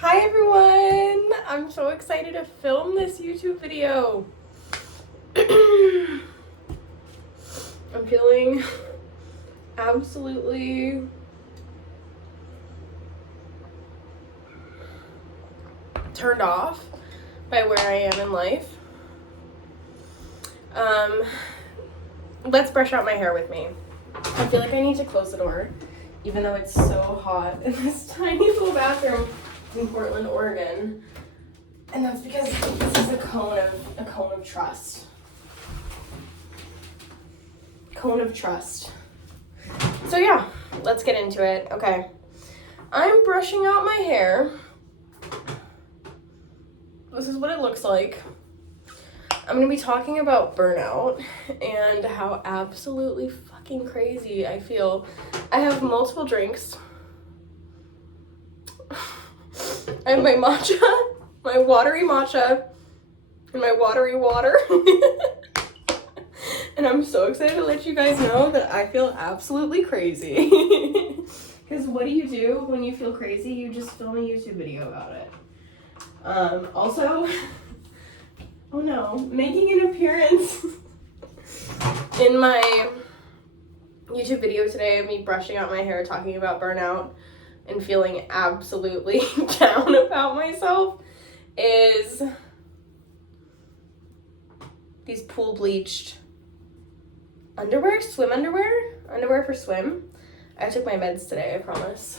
Hi everyone! I'm so excited to film this YouTube video. I'm feeling absolutely turned off by where I am in life. Let's brush out my hair with me. I feel like I need to close the door, even though it's so hot in this tiny little bathroom in Portland, Oregon. And that's because this is a cone of trust. Cone of trust. So yeah, let's get into it. Okay. I'm brushing out my hair. This is what it looks like. I'm going to be talking about burnout and how absolutely fucking crazy I feel. I have multiple drinks. I have my matcha, my watery matcha, and my watery water. And I'm so excited to let you guys know that I feel absolutely crazy. Because what do you do when you feel crazy? You just film a YouTube video about it. Also, oh no, making an appearance in my YouTube video today of me brushing out my hair, talking about burnout, and feeling absolutely down about myself is these pool bleached underwear, swim underwear for swim. I took my meds today, I promise.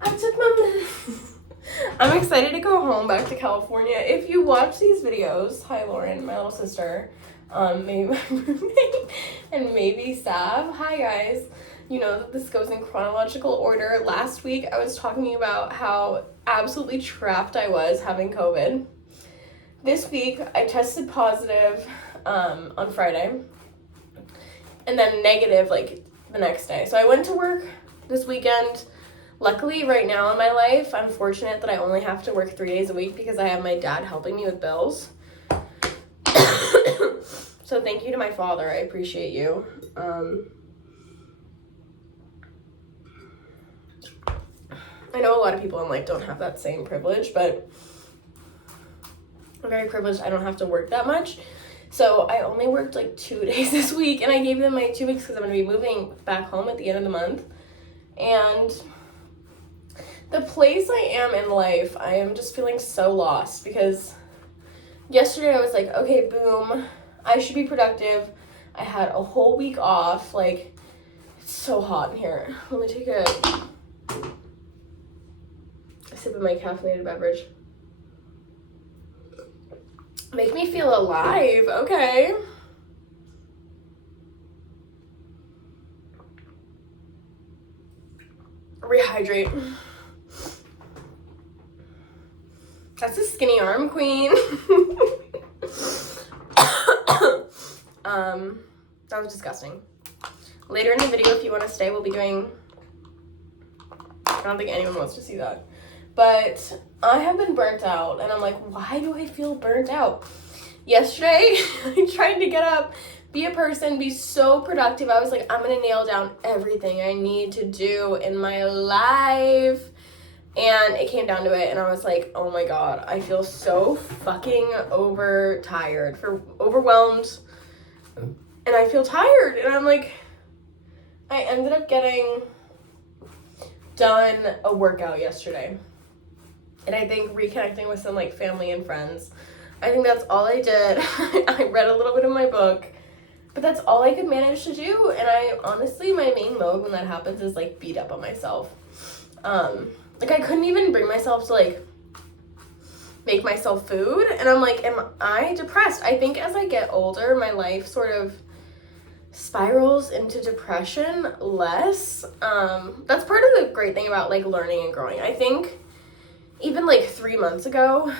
I took my meds. I'm excited to go home back to California. If you watch these videos, hi Lauren, my little sister, maybe my roommate, and maybe Sav. Hi guys. You know that this goes in chronological order. Last week I was talking about how absolutely trapped I was having COVID. This week I tested positive on Friday and then negative like the next day. So I went to work this weekend. Luckily, right now in my life, I'm fortunate that I only have to work 3 days a week because I have my dad helping me with bills. So thank you to my father. I appreciate you. I know a lot of people in life don't have that same privilege, but I'm very privileged. I don't have to work that much. So I only worked like 2 days this week, and I gave them my 2 weeks because I'm going to be moving back home at the end of the month. And the place I am in life, I am just feeling so lost because yesterday I was like, okay, boom, I should be productive. I had a whole week off. Like, it's so hot in here. Let me take a sip of my caffeinated beverage. Make me feel alive. Okay. Rehydrate. That's a skinny arm, queen. That was disgusting. Later in the video, if you want to stay, we'll be doing... I don't think anyone wants to see that. But I have been burnt out, and I'm like, why do I feel burnt out? Yesterday, I tried to get up, be a person, be so productive. I was like, I'm going to nail down everything I need to do in my life. And it came down to it, and I was like, oh my god, I feel so fucking overwhelmed, and I feel tired, and I'm like, I ended up getting done a workout yesterday, and I think reconnecting with some, like, family and friends. I think that's all I did. I read a little bit of my book, but that's all I could manage to do, and I, honestly, my main mode when that happens is, like, beat up on myself. Like, I couldn't even bring myself to, like, make myself food. And I'm like, am I depressed? I think as I get older, my life sort of spirals into depression less. That's part of the great thing about, like, learning and growing. I think even, like, 3 months ago,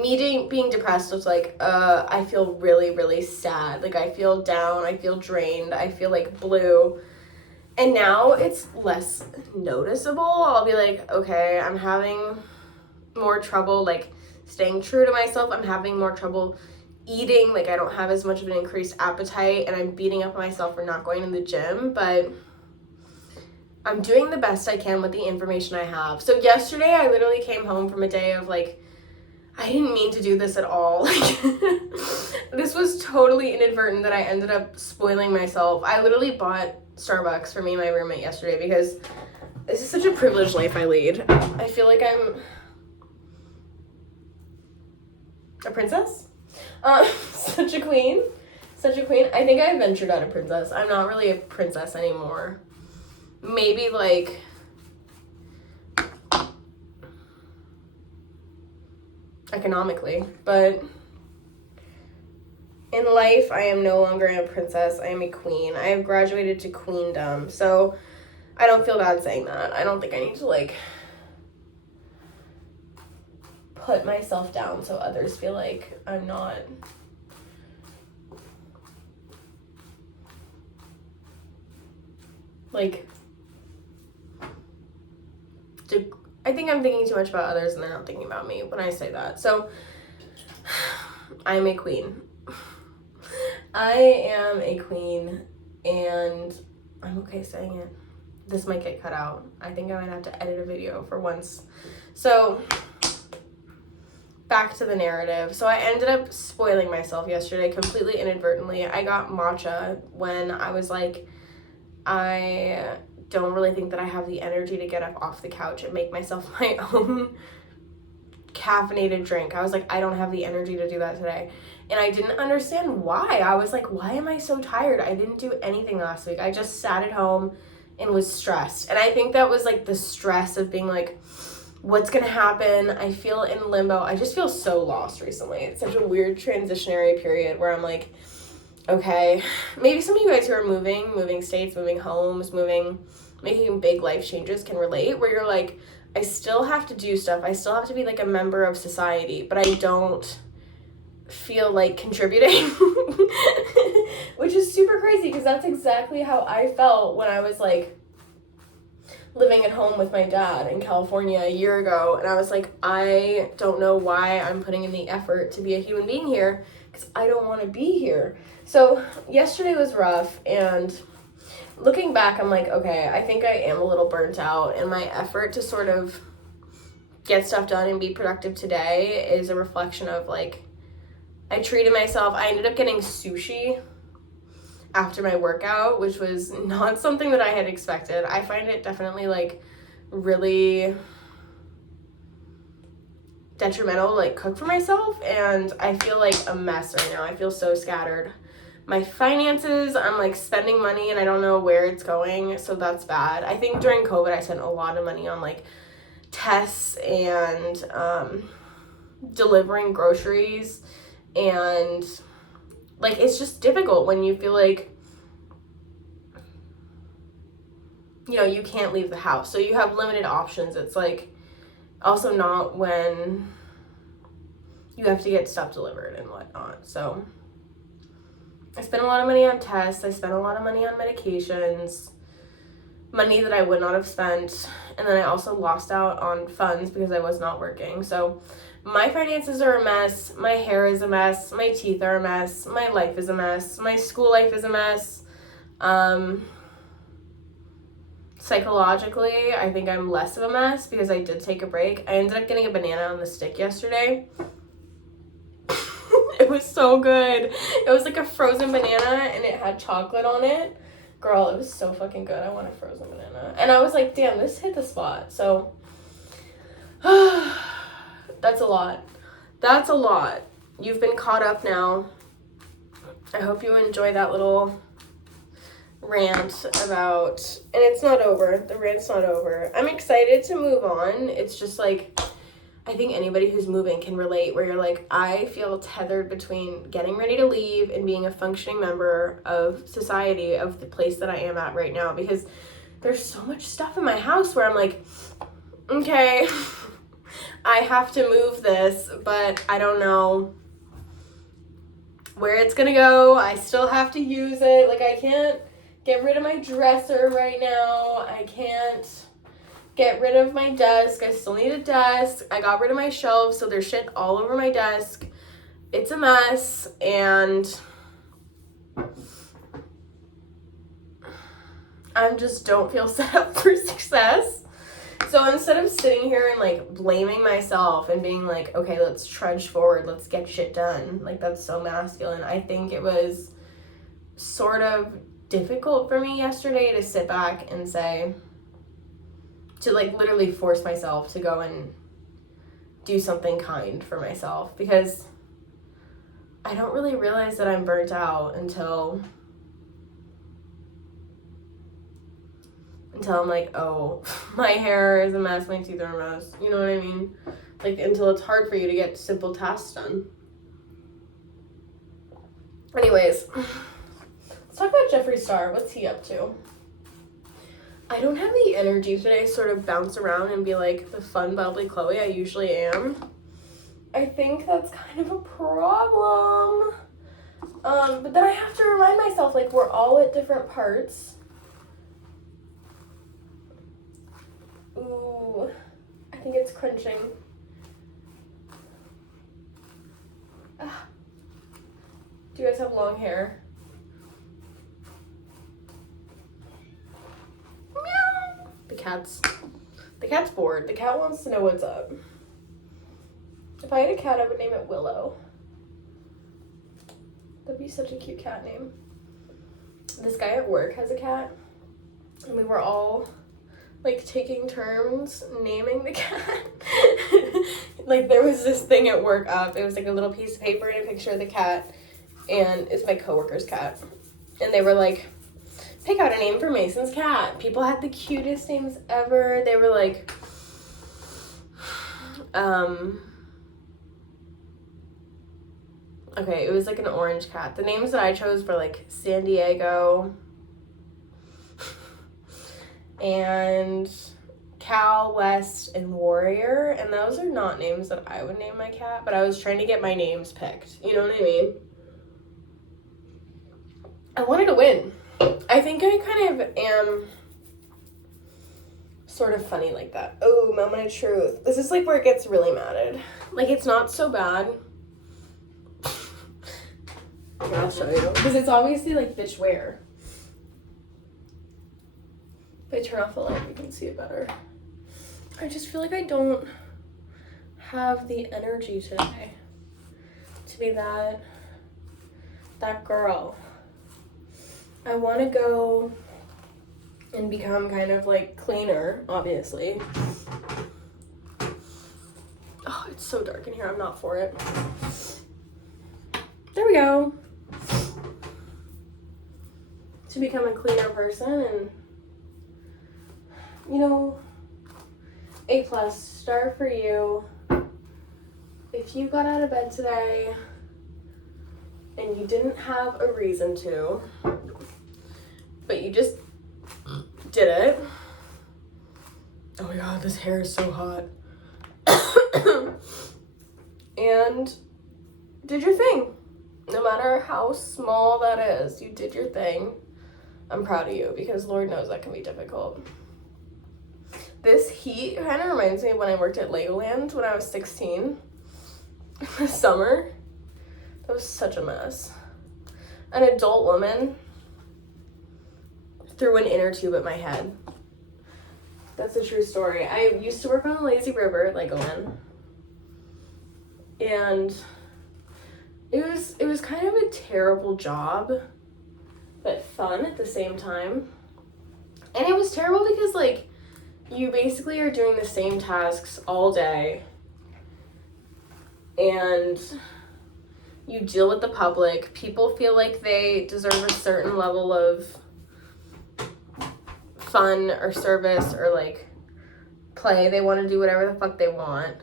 being depressed was like, I feel really, really sad. Like, I feel down. I feel drained. I feel, like, blue. And now it's less noticeable. I'll be like, okay, I'm having more trouble, like, staying true to myself. I'm having more trouble eating. Like, I don't have as much of an increased appetite, and I'm beating up on myself for not going to the gym. But I'm doing the best I can with the information I have. So yesterday I literally came home from a day of like, I didn't mean to do this at all. Like, this was totally inadvertent that I ended up spoiling myself. I literally bought Starbucks for me and my roommate yesterday because this is such a privileged life I lead. I feel like I'm a princess. Such a queen. Such a queen. I think I ventured out of princess. I'm not really a princess anymore. Maybe like economically, but in life I am no longer a princess. I am a queen. I have graduated to queendom, so I don't feel bad saying that. I don't think I need to like put myself down so others feel like I'm not like I think I'm thinking too much about others and they're not thinking about me when I say that. So I'm a queen. I am a queen and I'm okay saying it. This might get cut out. I think I might have to edit a video for once. So back to the narrative. So I ended up spoiling myself yesterday completely inadvertently. I got matcha when I was like, I don't really think that I have the energy to get up off the couch and make myself my own caffeinated drink. I was like, I don't have the energy to do that today. And I didn't understand why. I was like, why am I so tired? I didn't do anything last week. I just sat at home and was stressed. And I think that was like the stress of being like, what's gonna happen? I feel in limbo. I just feel so lost recently. It's such a weird transitionary period where I'm like, okay, maybe some of you guys who are moving states, moving homes, making big life changes can relate, where you're like, I still have to do stuff. I still have to be like a member of society, but I don't feel like contributing, which is super crazy because that's exactly how I felt when I was like living at home with my dad in California a year ago. And I was like, I don't know why I'm putting in the effort to be a human being here because I don't want to be here. So yesterday was rough, and looking back, I'm like, okay, I think I am a little burnt out, and my effort to sort of get stuff done and be productive today is a reflection of like, I treated myself. I ended up getting sushi after my workout, which was not something that I had expected. I find it definitely like really detrimental to like cook for myself, and I feel like a mess right now. I feel so scattered. My finances, I'm like spending money and I don't know where it's going, so that's bad. I think during COVID I spent a lot of money on like tests and delivering groceries, and like it's just difficult when you feel like, you know, you can't leave the house, so you have limited options. It's like also not when you have to get stuff delivered and whatnot. So I spent a lot of money on tests. I spent a lot of money on medications, money that I would not have spent. And then I also lost out on funds because I was not working. So my finances are a mess. My hair is a mess. My teeth are a mess. My life is a mess. My school life is a mess. Psychologically, I think I'm less of a mess because I did take a break. I ended up getting a banana on the stick yesterday. It was so good. It was like a frozen banana and it had chocolate on it. Girl, it was so fucking good. I want a frozen banana. And I was like, damn, this hit the spot. So that's a lot. That's a lot. You've been caught up now. I hope you enjoy that little rant about, and it's not over. The rant's not over. I'm excited to move on. It's just like, I think anybody who's moving can relate, where you're like, I feel tethered between getting ready to leave and being a functioning member of society, of the place that I am at right now, because there's so much stuff in my house where I'm like, okay, I have to move this, but I don't know where it's gonna go. I still have to use it. Like, I can't get rid of my dresser right now. I can't get rid of my desk. I still need a desk. I got rid of my shelves, so there's shit all over my desk. It's a mess, and I just don't feel set up for success. So instead of sitting here and like blaming myself and being like, okay, let's trudge forward, let's get shit done, like that's so masculine, I think it was sort of difficult for me yesterday to sit back and say, to like literally force myself to go and do something kind for myself, because I don't really realize that I'm burnt out until I'm like, oh, my hair is a mess, my teeth are a mess, you know what I mean? Like, until it's hard for you to get simple tasks done. Anyways, let's talk about Jeffree Star. What's he up to? I don't have the energy today to sort of bounce around and be like the fun, bubbly Chloe I usually am. I think that's kind of a problem. But then I have to remind myself, like, we're all at different parts. Ooh, I think it's crunching. Ah. Do you guys have long hair? Meow. The cat's bored. The cat wants to know what's up. If I had a cat, I would name it Willow. That'd be such a cute cat name. This guy at work has a cat, and we were all like taking turns naming the cat. Like, there was this thing at work up. It was like a little piece of paper and a picture of the cat, and it's my coworker's cat. And they were like, pick out a name for Mason's cat. People had the cutest names ever. They were like, okay, it was like an orange cat. The names that I chose were like San Diego and Cal, West, and Warrior. And those are not names that I would name my cat, but I was trying to get my names picked. You know what I mean? I wanted to win. I think I kind of am sort of funny like that. Oh, moment of truth. This is like where it gets really matted. Like, it's not so bad. Here, I'll show you. Because it's obviously like, bitch, where? If I turn off the light, we can see it better. I just feel like I don't have the energy today to be that girl. I want to go and become kind of like cleaner, obviously. Oh, it's so dark in here. I'm not for it. There we go. To become a cleaner person, and you know, A+ star for you. If you got out of bed today and you didn't have a reason to, but you just did it. Oh my god, this hair is so hot. And did your thing. No matter how small that is, you did your thing. I'm proud of you, because Lord knows that can be difficult. This heat kind of reminds me of when I worked at Legoland when I was 16. In the summer. That was such a mess. An adult woman threw an inner tube at my head. That's a true story. I used to work on the lazy river at Legoland. And it was kind of a terrible job, but fun at the same time. And it was terrible because, like, you basically are doing the same tasks all day, and you deal with the public. People feel like they deserve a certain level of fun or service or, like, play. They want to do whatever the fuck they want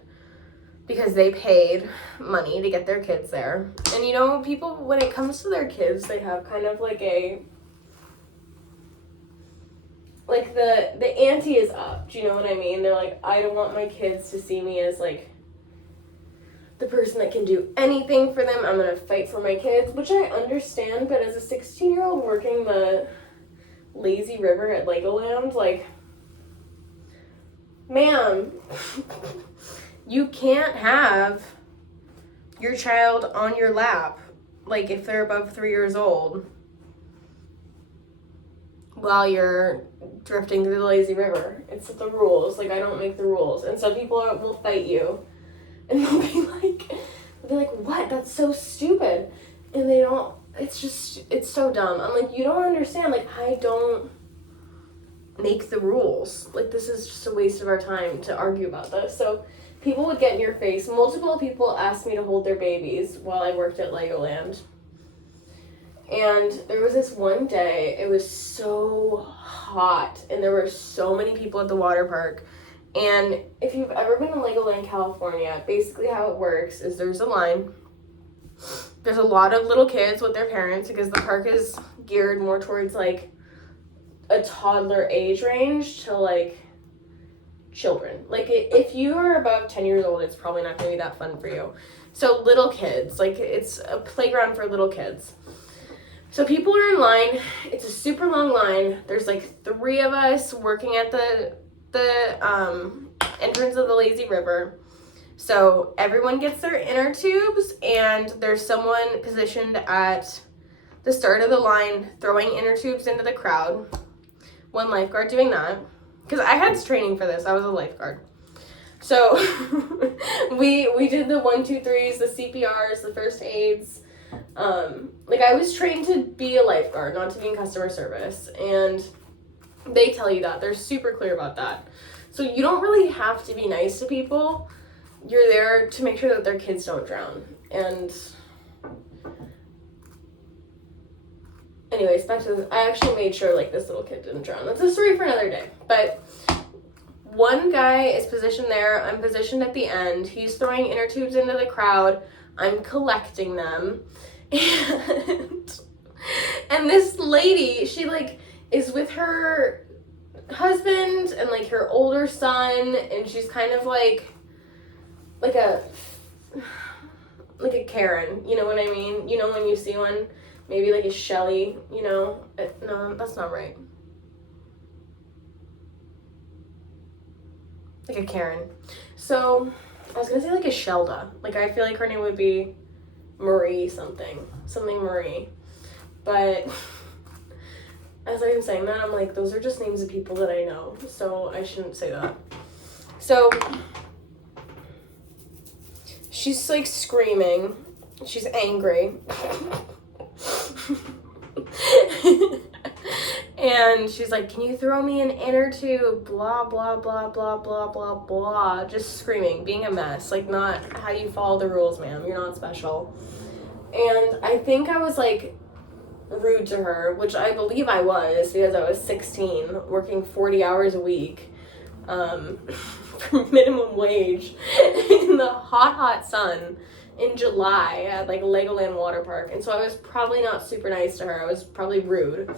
because they paid money to get their kids there. And, you know, people, when it comes to their kids, they have kind of like a, like, the ante is up. Do you know what I mean? They're like, I don't want my kids to see me as, like, the person that can do anything for them. I'm gonna fight for my kids, which I understand, but as a 16-year-old working the lazy river at Legoland, like, ma'am, you can't have your child on your lap, like, if they're above 3 years old. while you're drifting through the lazy river. It's the rules. Like, I don't make the rules. And so people will fight you. And they'll be like, what? That's so stupid. And they don't, it's so dumb. I'm like, you don't understand. Like, I don't make the rules. Like, this is just a waste of our time to argue about this. So people would get in your face. Multiple people asked me to hold their babies while I worked at Legoland. And there was this one day, it was so hot, and there were so many people at the water park. And if you've ever been to Legoland, California, basically how it works is there's a line. There's a lot of little kids with their parents because the park is geared more towards, like, a toddler age range to, like, children. Like, if you are above 10 years old, it's probably not going to be that fun for you. So little kids, like, it's a playground for little kids. So people are in line. It's a super long line. There's like 3 of us working at the entrance of the lazy river. So everyone gets their inner tubes, and there's someone positioned at the start of the line throwing inner tubes into the crowd. One lifeguard doing that. Because I had training for this. I was a lifeguard. So we did the 1, 2, 3s, the CPRs, the first aids. Like, I was trained to be a lifeguard, not to be in customer service, and they tell you that. They're super clear about that. So you don't really have to be nice to people. You're there to make sure that their kids don't drown. And anyways, back to this. I actually made sure, like, this little kid didn't drown. That's a story for another day. But one guy is positioned there. I'm positioned at the end. He's throwing inner tubes into the crowd. I'm collecting them. And this lady, she, like, is with her husband and, like, her older son, and she's kind of like a Karen, you know what I mean? You know when you see one, maybe like a Shelly, you know? No, that's not right. Like a Karen. So, I was gonna say like a Shelda. Like, I feel like her name would be Marie something Marie. But as I'm saying that, I'm like, those are just names of people that I know, so I shouldn't say that. So she's like screaming. She's angry. And she's like, can you throw me an inner tube? Blah, blah, blah, blah, blah, blah, blah. Just screaming, being a mess. Like, not how you follow the rules, ma'am. You're not special. And I think I was, like, rude to her, which I believe I was because I was 16, working 40 hours a week for minimum wage in the hot sun in July at, like, Legoland water park. And so I was probably not super nice to her. I was probably rude.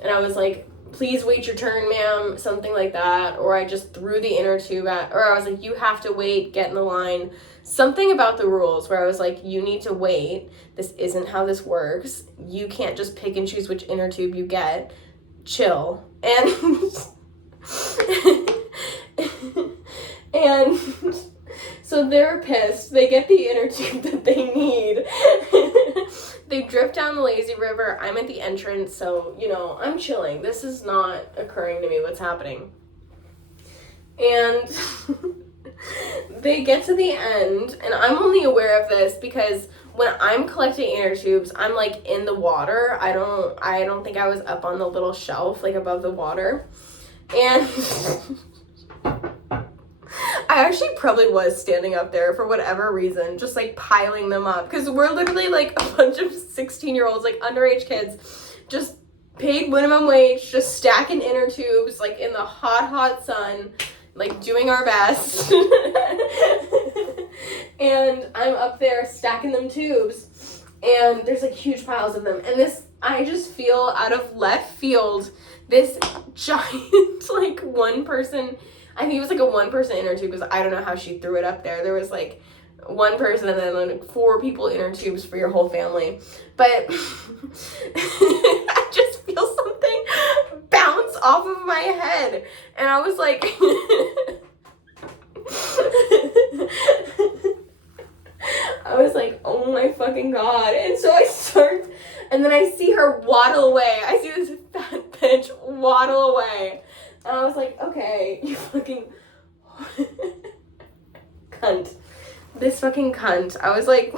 And I was like, please wait your turn, ma'am, something like that. Or I just threw the inner tube or I was like, you have to wait, get in the line. Something about the rules where I was like, you need to wait. This isn't how this works. You can't just pick and choose which inner tube you get. Chill. And so they're pissed. They get the inner tube that they need. They drift down the lazy river. I'm at the entrance, so, you know, I'm chilling. This is not occurring to me what's happening. And they get to the end, and I'm only aware of this because when I'm collecting inner tubes, I'm, like, in the water. I don't think I was up on the little shelf, like, above the water. And I actually probably was standing up there for whatever reason, just, like, piling them up. Because we're literally, like, a bunch of 16-year-olds, like, underage kids, just paid minimum wage, just stacking inner tubes, like, in the hot sun, like, doing our best. And I'm up there stacking them tubes, and there's, like, huge piles of them. And I just feel out of left field, this giant, like, one person, I think it was like a 1-person inner tube because I don't know how she threw it up there. There was like one person and then like 4 people inner tubes for your whole family. But I just feel something bounce off of my head. And I was like, oh my fucking God. And so I start, and then I see her waddle away. I see this fat bitch waddle away. And I was like, okay, you fucking cunt. This fucking cunt. I was like,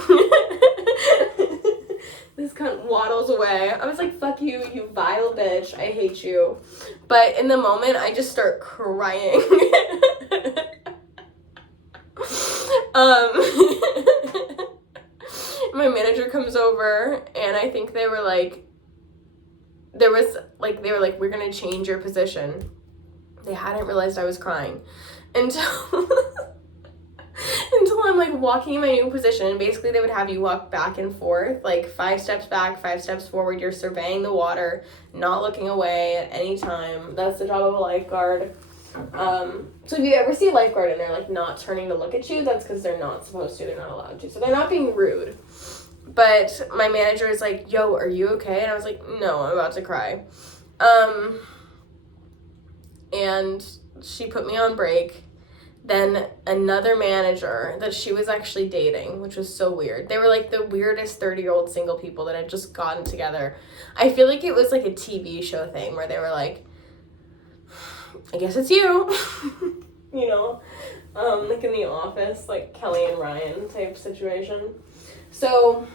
this cunt waddles away. I was like, fuck you, you vile bitch. I hate you. But in the moment, I just start crying. My manager comes over, and I think they were like, they were like, we're gonna change your position. They hadn't realized I was crying until I'm like walking in my new position, and basically they would have you walk back and forth, like 5 steps back, 5 steps forward. You're surveying the water, not looking away at any time. That's the job of a lifeguard. So if you ever see a lifeguard and they're like not turning to look at you, that's because they're not supposed to, they're not allowed to. So they're not being rude. But my manager is like, yo, are you okay? And I was like, no, I'm about to cry. And she put me on break. Then another manager that she was actually dating, which was so weird. They were like the weirdest 30-year-old single people that had just gotten together. I feel like it was like a TV show thing where they were like, I guess it's you. You know, like in The Office, like Kelly and Ryan type situation. So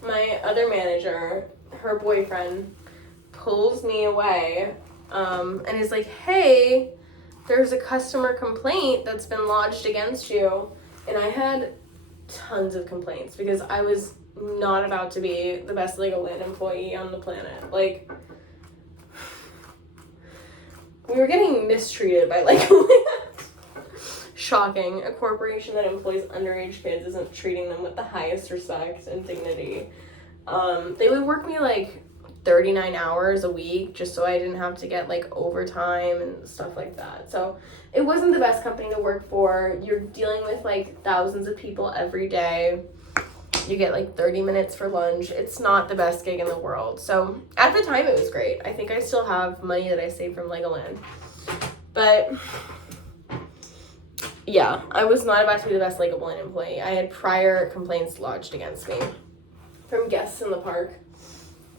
my other manager, her boyfriend, pulls me away and is like, hey, there's a customer complaint that's been lodged against you. And I had tons of complaints because I was not about to be the best Legoland employee on the planet. Like, we were getting mistreated by Legoland. Shocking. A corporation that employs underage kids isn't treating them with the highest respect and dignity. They would work me like 39 hours a week just so I didn't have to get like overtime and stuff like that. So it wasn't the best company to work for. You're dealing with like thousands of people every day. You get like 30 minutes for lunch. It's not the best gig in the world. So at the time it was great. I think I still have money that I saved from Legoland. But yeah, I was not about to be the best Legoland employee. I had prior complaints lodged against me from guests in the park.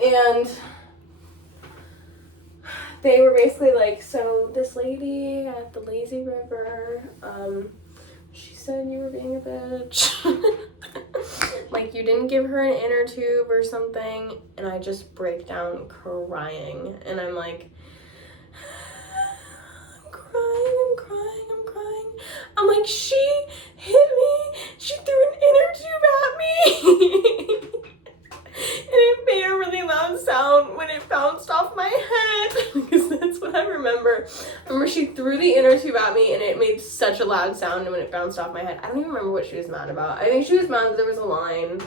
And they were basically like, so this lady at the lazy river, she said you were being a bitch. Like you didn't give her an inner tube or something. And I just break down crying. And I'm like, I'm crying. I'm like, she hit me. She threw an inner tube at me. And it made a really loud sound when it bounced off my head. Because that's what I remember. I remember she threw the inner tube at me and it made such a loud sound when it bounced off my head. I don't even remember what she was mad about. I think she was mad that there was a line.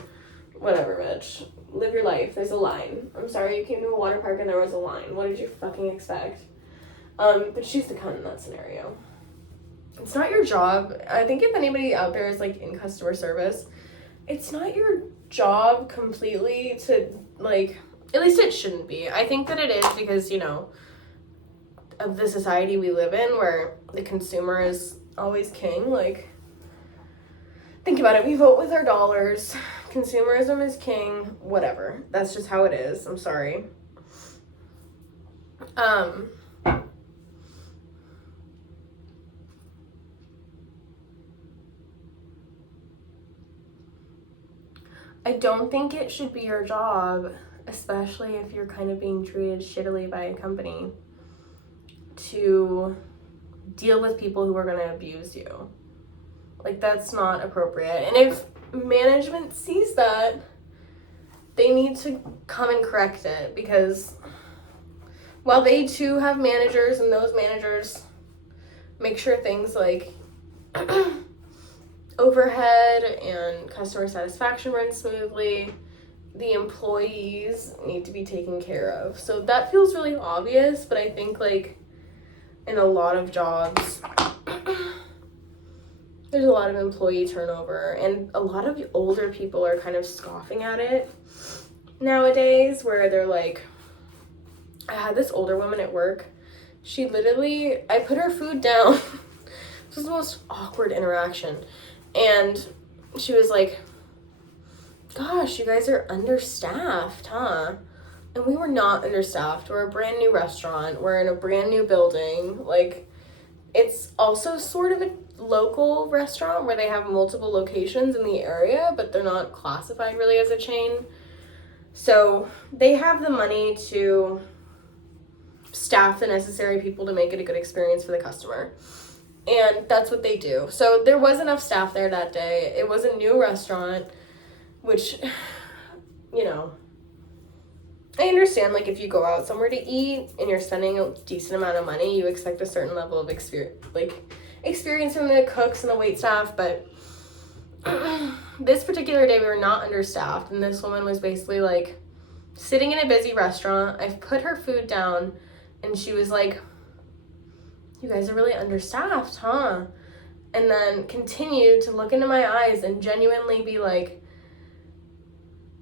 Whatever, bitch. Live your life. There's a line. I'm sorry you came to a water park and there was a line. What did you fucking expect? But she's the cunt in that scenario. It's not your job. I think if anybody out there is like in customer service, it's not your job completely to like, at least it shouldn't be. I think that it is because, you know, of the society we live in where the consumer is always king. Like, think about it. We vote with our dollars. Consumerism is king. Whatever. That's just how it is. I'm sorry. I don't think it should be your job, especially if you're kind of being treated shittily by a company, to deal with people who are going to abuse you. Like, that's not appropriate. And if management sees that, they need to come and correct it, because while they too have managers and those managers make sure things like overhead and customer satisfaction run smoothly, the employees need to be taken care of. So that feels really obvious, but I think like in a lot of jobs there's a lot of employee turnover, and a lot of older people are kind of scoffing at it nowadays, where they're like, I had this older woman at work, she literally, I put her food down. This was the most awkward interaction. And she was like, gosh, you guys are understaffed, huh? And we were not understaffed. We're a brand new restaurant. We're in a brand new building. Like, it's also sort of a local restaurant where they have multiple locations in the area, but they're not classified really as a chain. So they have the money to staff the necessary people to make it a good experience for the customer. And that's what they do. So there was enough staff there that day. It was a new restaurant, which, you know, I understand, like, if you go out somewhere to eat and you're spending a decent amount of money, you expect a certain level of experience from the cooks and the wait staff, but this particular day we were not understaffed, and this woman was basically, like, sitting in a busy restaurant. I've put her food down, and she was like, "You guys are really understaffed, huh?" And then continued to look into my eyes and genuinely be like,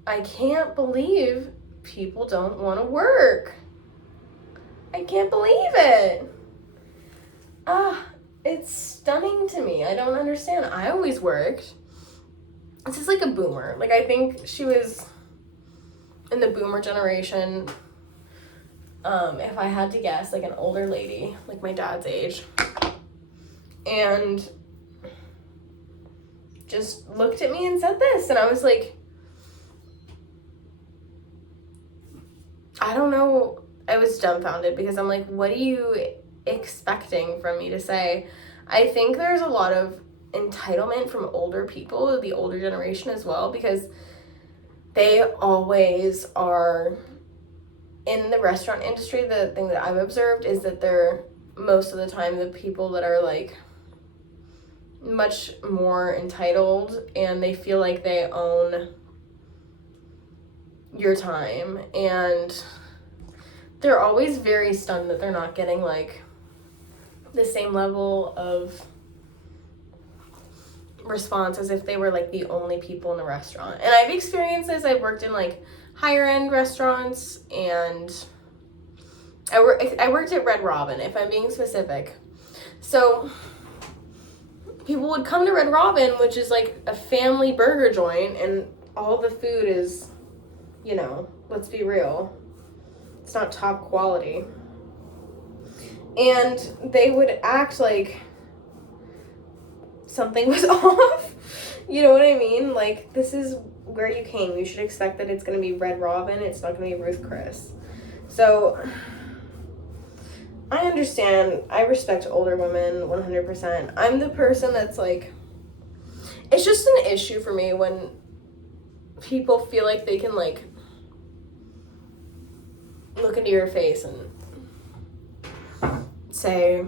"I can't believe people don't want to work. I can't believe it." It's stunning to me. I don't understand. I always worked. This is like a boomer. Like, I think she was in the boomer generation. If I had to guess, like an older lady, like my dad's age. And just looked at me and said this. And I was like, I don't know. I was dumbfounded because I'm like, what are you expecting from me to say? I think there's a lot of entitlement from older people, the older generation as well, because they always are in the restaurant industry. The thing that I've observed is that they're most of the time the people that are like much more entitled, and they feel like they own your time, and they're always very stunned that they're not getting like the same level of response as if they were like the only people in the restaurant. And I've experienced this. I've worked in like higher end restaurants, and I worked at Red Robin, if I'm being specific. So people would come to Red Robin, which is like a family burger joint, and all the food is, you know, let's be real, it's not top quality. And they would act like something was off. You know what I mean? Like, this is where you came. You should expect that it's going to be Red Robin. It's not going to be Ruth Chris. So I understand. I respect older women 100%. I'm the person that's like, it's just an issue for me when people feel like they can like look into your face and say,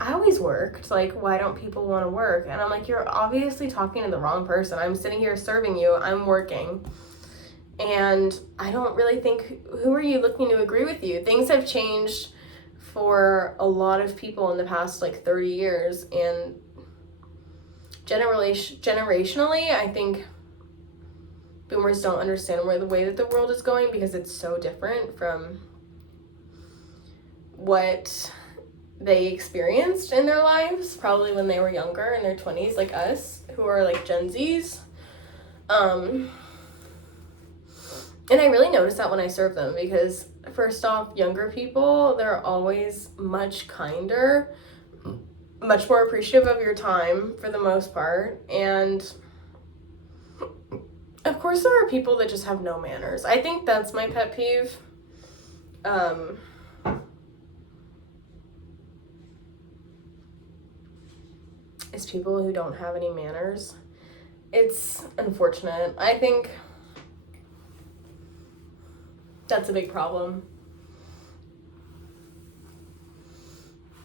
I always worked. Like, why don't people want to work? And I'm like, you're obviously talking to the wrong person. I'm sitting here serving you. I'm working. And I don't really think, who are you looking to agree with you? Things have changed for a lot of people in the past like 30 years. And generationally, I think boomers don't understand where the way that the world is going, because it's so different from what they experienced in their lives, probably when they were younger, in their 20s, like us, who are like Gen Zs. And I really notice that when I serve them, because first off, younger people, they're always much kinder, much more appreciative of your time for the most part. And of course there are people that just have no manners. I think that's my pet peeve. Is people who don't have any manners. It's unfortunate. I think that's a big problem.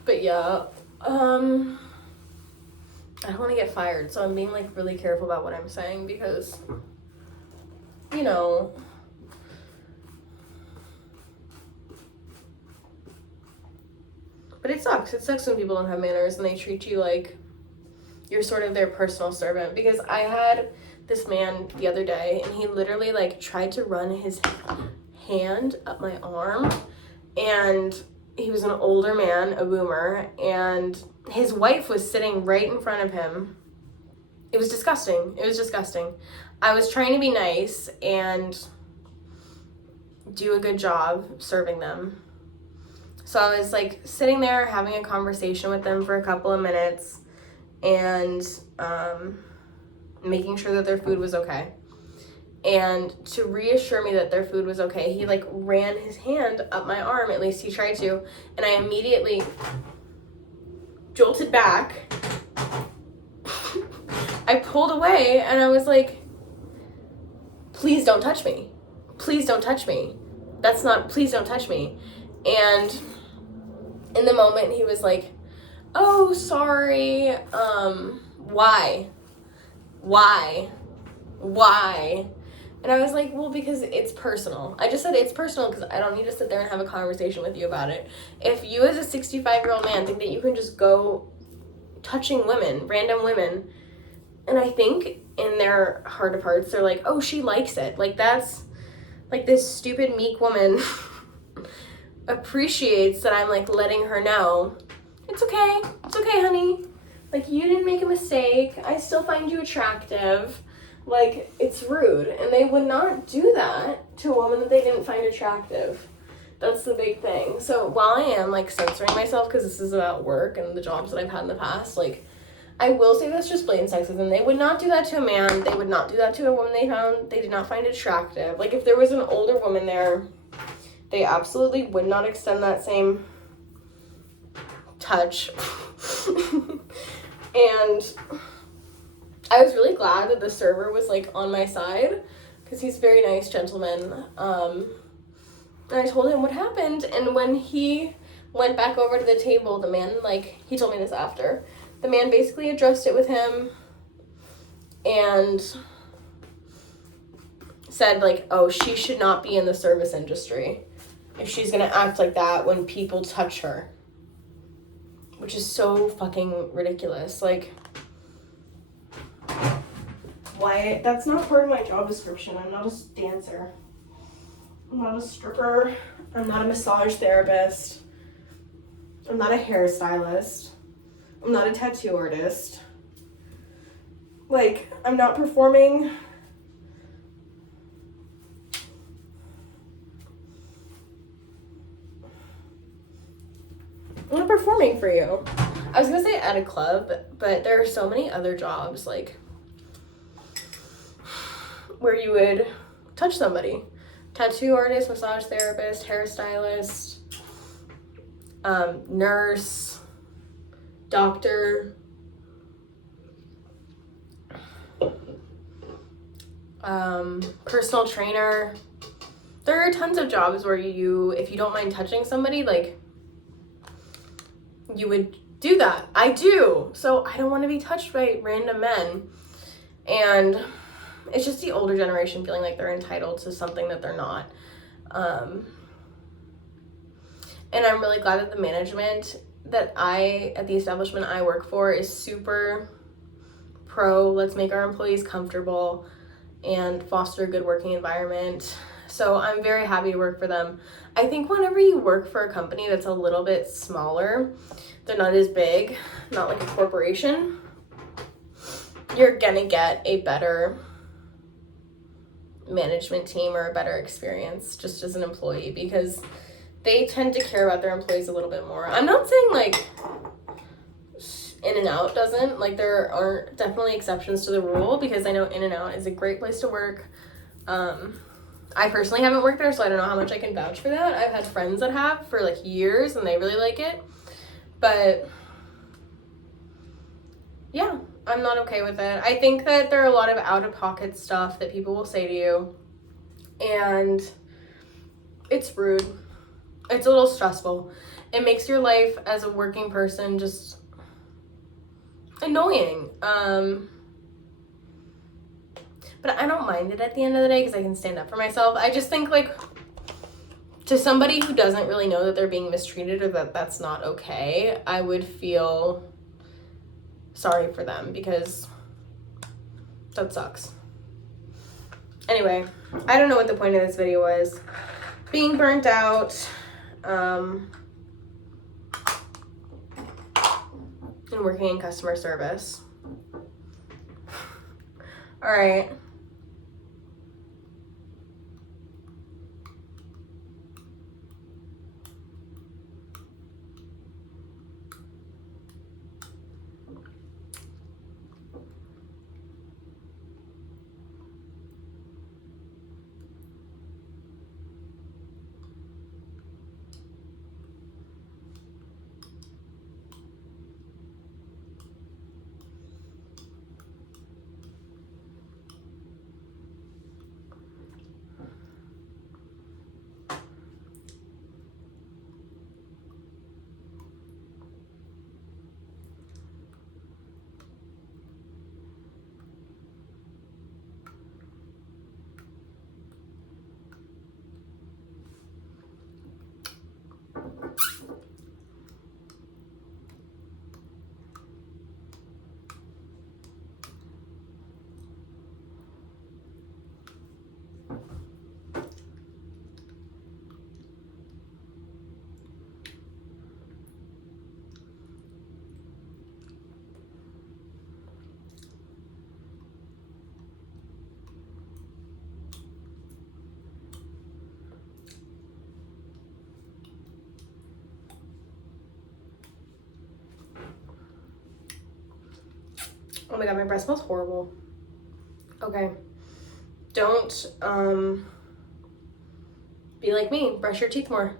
But yeah, I don't want to get fired, so I'm being like really careful about what I'm saying, because, you know, but it sucks. It sucks when people don't have manners and they treat you like you're sort of their personal servant. Because I had this man the other day, and he literally like tried to run his hand up my arm, and he was an older man, a boomer, and his wife was sitting right in front of him. It was disgusting. It was disgusting. I was trying to be nice, and do a good job serving them. So I was like sitting there having a conversation with them for a couple of minutes and making sure that their food was okay. And to reassure me that their food was okay, he like ran his hand up my arm, at least he tried to, and I immediately jolted back. I pulled away and I was like, please don't touch me. Please don't touch me. Please don't touch me. And in the moment he was like, oh, sorry, why? And I was like, well, because it's personal. I just said it's personal because I don't need to sit there and have a conversation with you about it. If you as a 65-year-old man think that you can just go touching women, random women, and I think in their heart of hearts, they're like, oh, she likes it. Like, that's, like, this stupid, meek woman appreciates that I'm, like, letting her know, it's okay, honey. Like, you didn't make a mistake. I still find you attractive. Like, it's rude. And they would not do that to a woman that they didn't find attractive. That's the big thing. So while I am, like, censoring myself because this is about work and the jobs that I've had in the past, like, I will say that's just blatant sexism. They would not do that to a man. They would not do that to a woman they did not find attractive. Like, if there was an older woman there, they absolutely would not extend that same touch. And I was really glad that the server was, like, on my side because he's a very nice gentleman. And I told him what happened. And when he went back over to the table, the man, like, he told me this after, the man basically addressed it with him and said, like, oh, she should not be in the service industry if she's gonna act like that when people touch her. Which is so fucking ridiculous. Like, why? That's not part of my job description. I'm not a dancer. I'm not a stripper. I'm not a massage therapist. I'm not a hairstylist. I'm not a tattoo artist. Like, I'm not performing. I'm not performing for you. I was gonna say at a club, but there are so many other jobs, like, where you would touch somebody. Tattoo artist, massage therapist, hairstylist, nurse, doctor, personal trainer. There are tons of jobs where you, if you don't mind touching somebody, like, you would do that. I do. So I don't want to be touched by random men. And it's just the older generation feeling like they're entitled to something that they're not. And I'm really glad that the management at the establishment I work for is super pro, let's make our employees comfortable and foster a good working environment. So I'm very happy to work for them. I think whenever you work for a company that's a little bit smaller, they're not as big, not like a corporation, you're gonna get a better management team or a better experience just as an employee because they tend to care about their employees a little bit more. I'm not saying like In-N-Out doesn't, like there are definitely exceptions to the rule because I know In-N-Out is a great place to work. I personally haven't worked there, so I don't know how much I can vouch for that. I've had friends that have for like years and they really like it, but yeah, I'm not okay with it. I think that there are a lot of out-of-pocket stuff that people will say to you, and it's rude. It's a little stressful. It makes your life as a working person just annoying. But I don't mind it at the end of the day because I can stand up for myself. I just think, like, to somebody who doesn't really know that they're being mistreated or that that's not okay, I would feel sorry for them because that sucks. Anyway, I don't know what the point of this video was. Being burnt out, and working in customer service. All right. Oh my god, my breath smells horrible. Okay. Don't be like me. Brush your teeth more.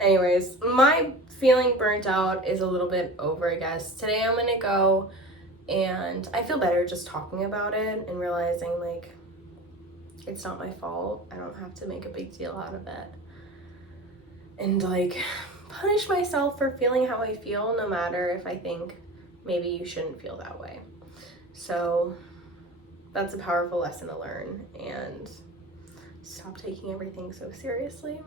Anyways, my feeling burnt out is a little bit over, I guess. Today I'm gonna go, and I feel better just talking about it and realizing, like, it's not my fault. I don't have to make a big deal out of it. And, like, punish myself for feeling how I feel, no matter if I think maybe you shouldn't feel that way. So that's a powerful lesson to learn, and stop taking everything so seriously.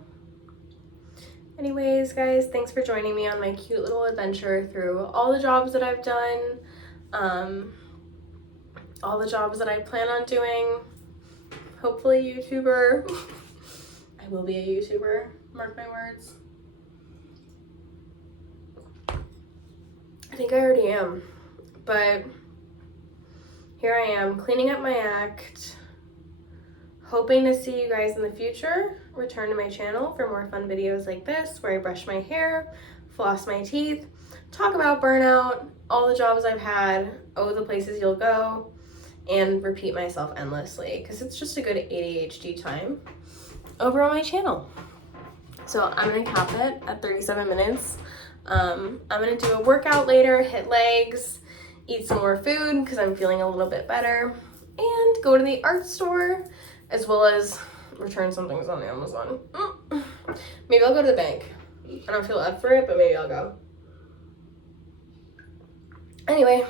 Anyways, guys, thanks for joining me on my cute little adventure through all the jobs that I've done, all the jobs that I plan on doing. Hopefully YouTuber. I will be a YouTuber, mark my words. I think I already am, but here I am cleaning up my act, hoping to see you guys in the future. Return to my channel for more fun videos like this, where I brush my hair, floss my teeth, talk about burnout, all the jobs I've had, the places you'll go, and repeat myself endlessly, because it's just a good ADHD time over on my channel. So I'm gonna cap it at 37 minutes. I'm gonna do a workout later, hit legs, eat some more food because I'm feeling a little bit better, and go to the art store, as well as return some things on Amazon. Maybe I'll go to the bank. I don't feel up for it, but maybe I'll go. Anyway.